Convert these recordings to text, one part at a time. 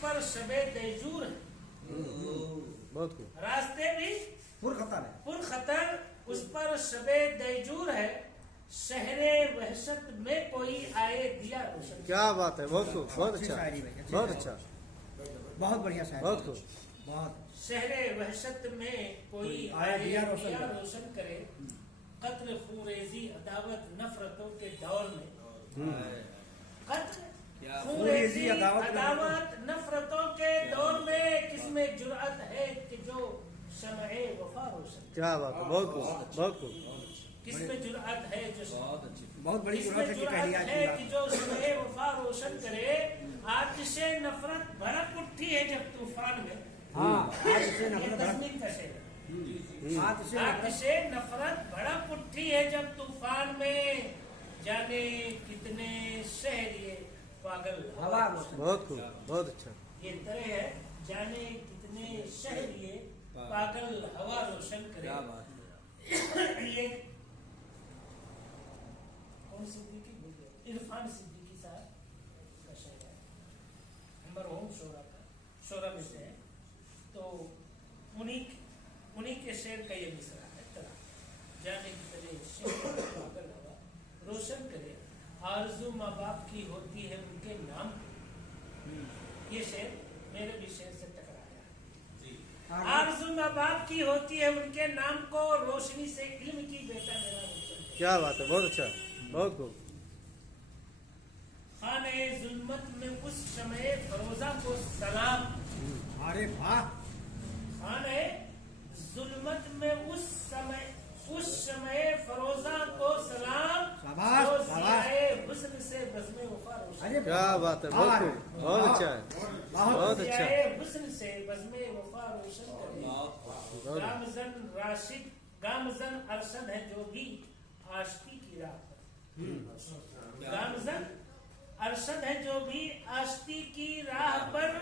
पर शबे दैजूर है। बहुत खूब। रास्ते भी पुरखतर, उस पर शबे दैजूर है। शहरे वहशत में कोई आए दिया रोशन। क्या बात है, बहुत खूब, बहुत अच्छा, बहुत अच्छा, बहुत बढ़िया शायरी, बहुत खूब। बहुत। शहरे वहशत में कोई आए दिया रोशन करे। कत्ल खूरेजी अदावत नफरतों के दौर में, कत्ल खूरेजी अदावत नफरतों के दौर में किसमें जुर्अत है कि जो शमए वफा रोशन। क्या बात है, बहुत खूब, बहुत खूब। किसमें जुर्अत है जो बहुत बड़ी किसमें जुर्अत है कि जो शमए वफा रोशन करे। आतिशे नफरत भड़क उठी है जब तूफान में। आतिशे नफरत भड़क उठी है जब तूफान में। जाने कितने शहर ये पागल हवा। बहुत खूब, बहुत अच्छा। ये तरह है, जाने कितने शहर ये पागल हवा रोशन करे। ये कौन सिद्दीकी, इरफान सिद्दीकी साहब का शेर है, मरहूम शोरा में से है। तो उन्हीं के शेर का ये मिसरा है। तरह जाने की तरह शेर पागल हवा रोशन करे। आरज़ू माँ बाप की होती है उनके नाम। ये शेर मेरे भी शेर से टकराया। आरज़ू माँ बाप की होती है उनके नाम को, रोशनी से इल्म की बेटा मेरा रोशन। क्या बात है, बहुत अच्छा, बहुत खूब। खाने जुल्मत में उस शमए फरोजा को सलाम। अरे वाह। खाने जुल्मत में उस शमए फरोजा को सलाम। हुस्न से बज़्मे वफा रोशन। क्या बात है, बहुत खूब, बहुत अच्छा है, बहुत अच्छा। हुस्न से बज़्मे वफा रोशन करे। गामज़न अरशद है जो भी आशिकी की राह पर। गामज़न अरशद है जो भी आशिकी की राह पर।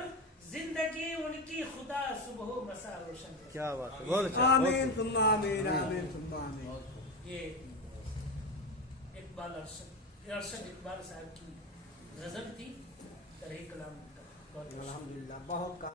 जिंदगी उनकी खुदा सुबह मसा रोशन करे। क्या बात है, बहुत अच्छा। आमीन सुम्मा आमीन, आमीन सुम्मा आमीन। ये अरशद इकबाल साहब की गजल थी। तरह कलाम। अल्हम्दुलिल्लाह, बहुत